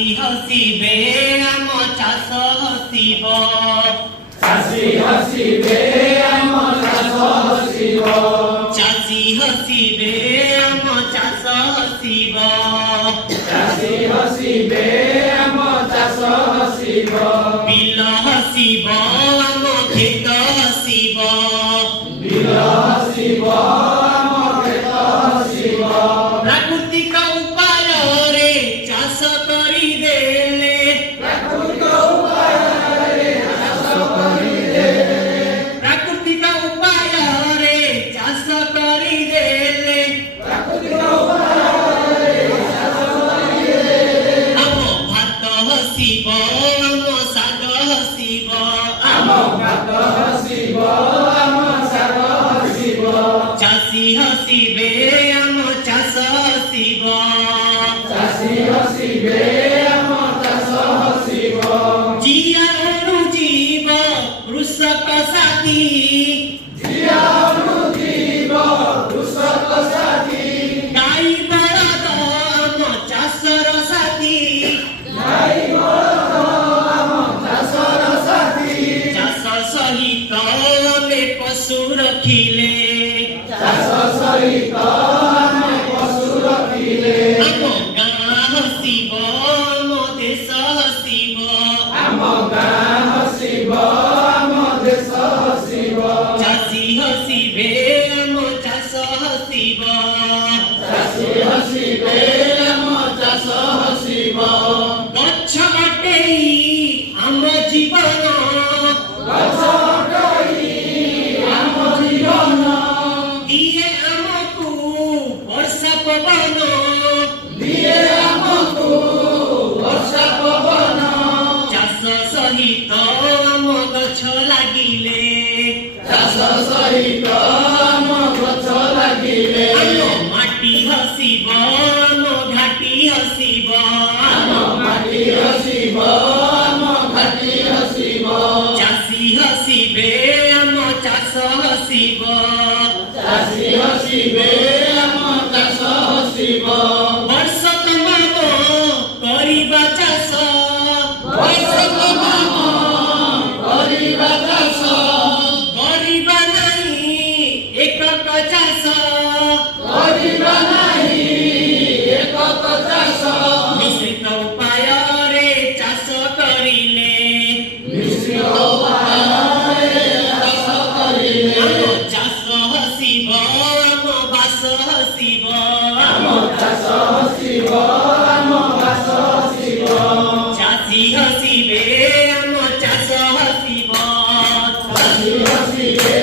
हसिबे आम चाष हसिब चाषी हसिबे आम चाष हसिब चाषी हसिबे आम चाष हसिब चाषी हसिबे आम चाष हसिब बिल हसिब आम खेत हसिब बिल हसिब आम खेत हसिब प्राकृतिक उपाय रे चाष करी देले प्राकृतिक उपाय रे चाष करिदेले प्राकृतिक उपाय रे चाष करी देले प्राकृतिक उपाय रे चाष करिदेले आम भात हसिब आम शाग हसिब आम भात हसिब आम शाग हसिब चाषी हसिबे आम चाष हसिब चाषी हसिबे आम चाष हसिब जिया अनुजीव कृषक साथी जिया अनुजीव कृषक साथी गाई बळद आम चाषर साथी गाई बळद आम चाषर साथी चाष सहित आमे पशु रखिले चाष सहित आमे पशु रखिले आम गाँ हसिब आम देश हसिब आम गाँ हसिब आम देश हसिब चाषी हसिबे आम चाष हसिब चाषी हसिबे आम चाष हसिब गछ काटेई आम जीवन गछ ଅଟଇ ଆମ ଜୀବନ दिए आमକୁ ବର୍ଷା ପବନ ଦିଏ ଆମକୁ ବର୍ଷା ପବନ ଚାଷ ସହିତ ଆମ ଗଛ ଲାଗିଲେ ଚାଷ ସହିତ ଆମ ଗଛ ଲାଗିଲେ ଆମ ମାଟି ହସିବ ଆମ ଘାଟି ହସିବ ଆମ ମାଟି ହସିବ ଆମ ଘାଟି ହସିବ ଚାଷୀ ହସିବେ ଆମ ଚାଷ ହସିବ ଚାଷୀ ହସିବେ ଆମ ଚାଷ ହସିବ ବର୍ଷ ତମାମ କରିବା ଚାଷ ବର୍ଷ ତମାମ କରିବା ଚାଷ କରିବା ନାହିଁ ଏକକ ଚାଷ କରିବା ନାହିଁ ଏକକ ଚାଷ ମିଶ୍ରିତ ଉପାୟରେ ଚାଷ କରିଲେ ମିଶ୍ରିତ ଉପାୟରେ ଚାଷ କରିଲେ ଆମ ଚାଷ ହସିବ ଆମ ବାସ ହସିବ ଆମ ଚାଷ ହସିବ ଆମ ବାସ ହସିବ ଚାଷୀ ହସିବେ ଆମ ଚାଷ ହସିବ ଚାଷୀ ହସିବେ